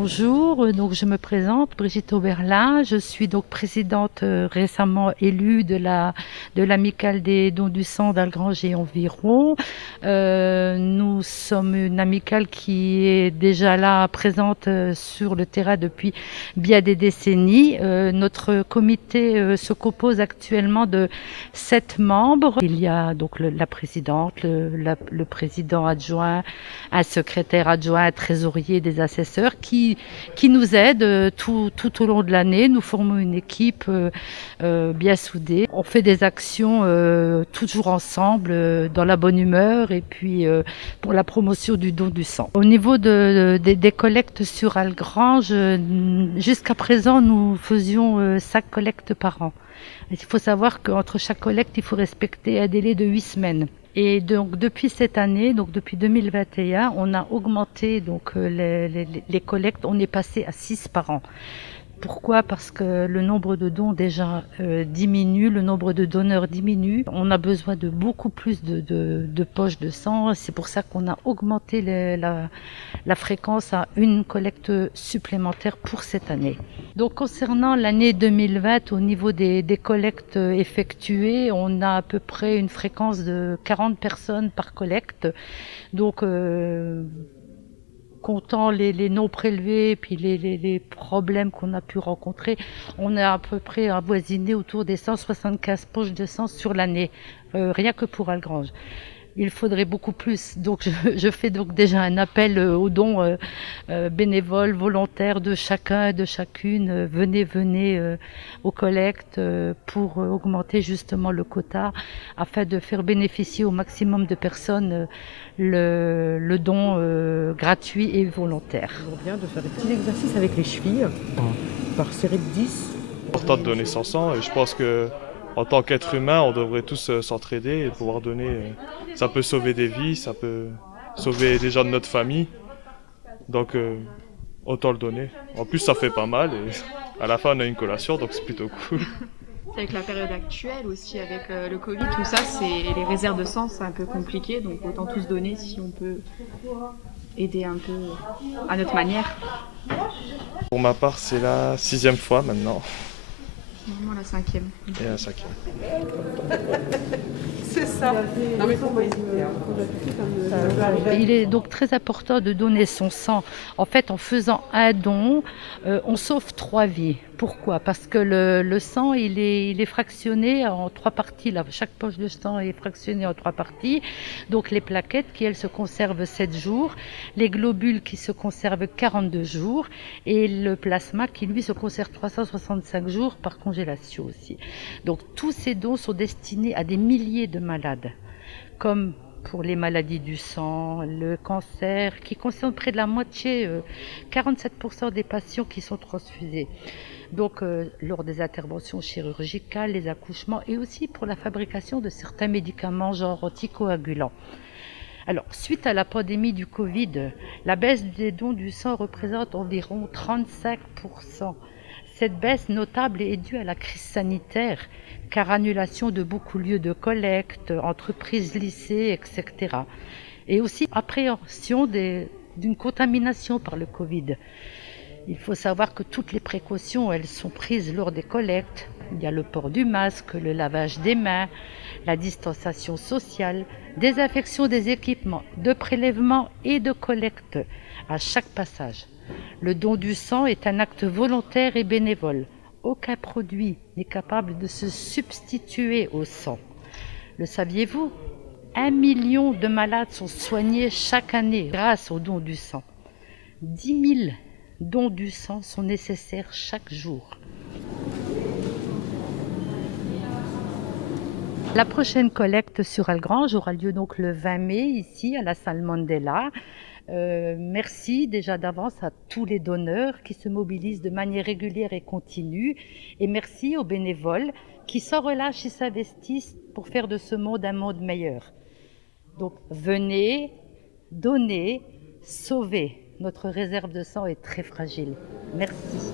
Bonjour, donc je me présente, Brigitte Auberlin. Je suis donc présidente récemment élue de l'amicale des dons du sang d'Algrange et environ. Nous sommes une amicale qui est déjà là présente sur le terrain depuis bien des décennies. Notre comité se compose actuellement de 7 membres. Il y a donc la présidente, le président adjoint, un secrétaire adjoint, un trésorier, des assesseurs qui nous aident tout au long de l'année. Nous formons une équipe bien soudée. On fait des actions toujours ensemble, dans la bonne humeur et puis pour la promotion du don du sang. Au niveau des collectes sur Algrange, jusqu'à présent, nous faisions 5 collectes par an. Il faut savoir qu'entre chaque collecte, il faut respecter un délai de 8 semaines. Et donc depuis cette année, donc depuis 2021, on a augmenté donc les collectes. On est passé à 6 par an. Pourquoi? Parce que le nombre de dons déjà diminue, le nombre de donneurs diminue. On a besoin de beaucoup plus de poches de sang. C'est pour ça qu'on a augmenté la fréquence à une collecte supplémentaire pour cette année. Donc concernant l'année 2020, au niveau des collectes effectuées, on a à peu près une fréquence de 40 personnes par collecte. Donc comptant les non prélevés et puis les problèmes qu'on a pu rencontrer, on est à peu près avoisiné autour des 175 poches de sang sur l'année, rien que pour Algrange. Il faudrait beaucoup plus. Donc je fais donc déjà un appel aux dons bénévoles, volontaires de chacun et de chacune. Venez aux collectes pour augmenter justement le quota afin de faire bénéficier au maximum de personnes le don gratuit et volontaire. On vient de faire des petits exercices avec les chevilles par série de 10. C'est important de donner son sang et je pense que en tant qu'être humain, on devrait tous s'entraider et pouvoir donner. Ça peut sauver des vies, ça peut sauver des gens de notre famille. Donc autant le donner. En plus, ça fait pas mal et à la fin, on a une collation, donc c'est plutôt cool. Avec la période actuelle aussi, avec le Covid, tout ça, c'est les réserves de sang, c'est un peu compliqué, donc autant tous donner si on peut aider un peu à notre manière. Pour ma part, c'est la 6e fois maintenant Vraiment la 5e. et la 5e. C'est ça. Non mais faut pas hésiter. Il est donc très important de donner son sang. En fait, en faisant un don, on sauve 3 vies. Pourquoi? Parce que le sang, il est fractionné en 3 parties. Là. Chaque poche de sang est fractionnée en 3 parties. Donc les plaquettes qui, elles, se conservent 7 jours, les globules qui se conservent 42 jours et le plasma qui, lui, se conserve 365 jours par congélation aussi. Donc tous ces dons sont destinés à des milliers de malades, comme pour les maladies du sang, le cancer, qui concerne près de la moitié, 47% des patients qui sont transfusés. Donc, lors des interventions chirurgicales, les accouchements et aussi pour la fabrication de certains médicaments, genre anticoagulants. Alors, suite à la pandémie du Covid, la baisse des dons du sang représente environ 35%. Cette baisse notable est due à la crise sanitaire, car annulation de beaucoup de lieux de collecte, entreprises, lycées, etc. Et aussi appréhension d'une contamination par le Covid. Il faut savoir que toutes les précautions, elles sont prises lors des collectes. Il y a le port du masque, le lavage des mains, la distanciation sociale, désinfection des équipements, de prélèvement et de collecte à chaque passage. Le don du sang est un acte volontaire et bénévole. Aucun produit n'est capable de se substituer au sang. Le saviez-vous? 1 million de malades sont soignés chaque année grâce au don du sang. 10 000 dons du sang sont nécessaires chaque jour. La prochaine collecte sur Algrange aura lieu donc le 20 mai ici à la salle Mandela. Merci déjà d'avance à tous les donneurs qui se mobilisent de manière régulière et continue. Et merci aux bénévoles qui sans relâche s'investissent pour faire de ce monde un monde meilleur. Donc venez, donnez, sauvez. Notre réserve de sang est très fragile. Merci.